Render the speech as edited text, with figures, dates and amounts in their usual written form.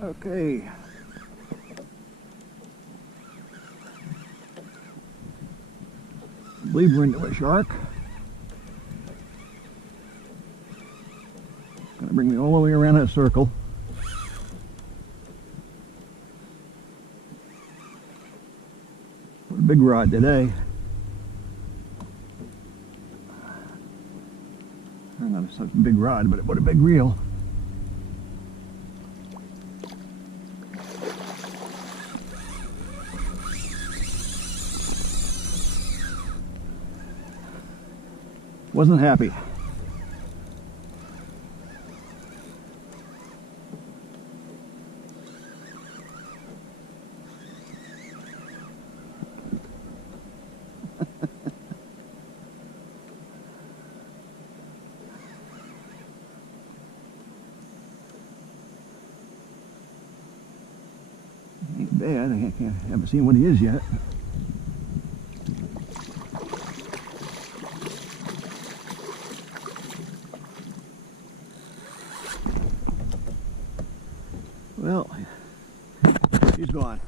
Okay. I believe we're into a shark. Gonna bring me all the way around that circle. What a big rod today. Not such a big rod, but what a big reel. Wasn't happy. Ain't bad. I haven't seen what he is yet. Well, he's gone.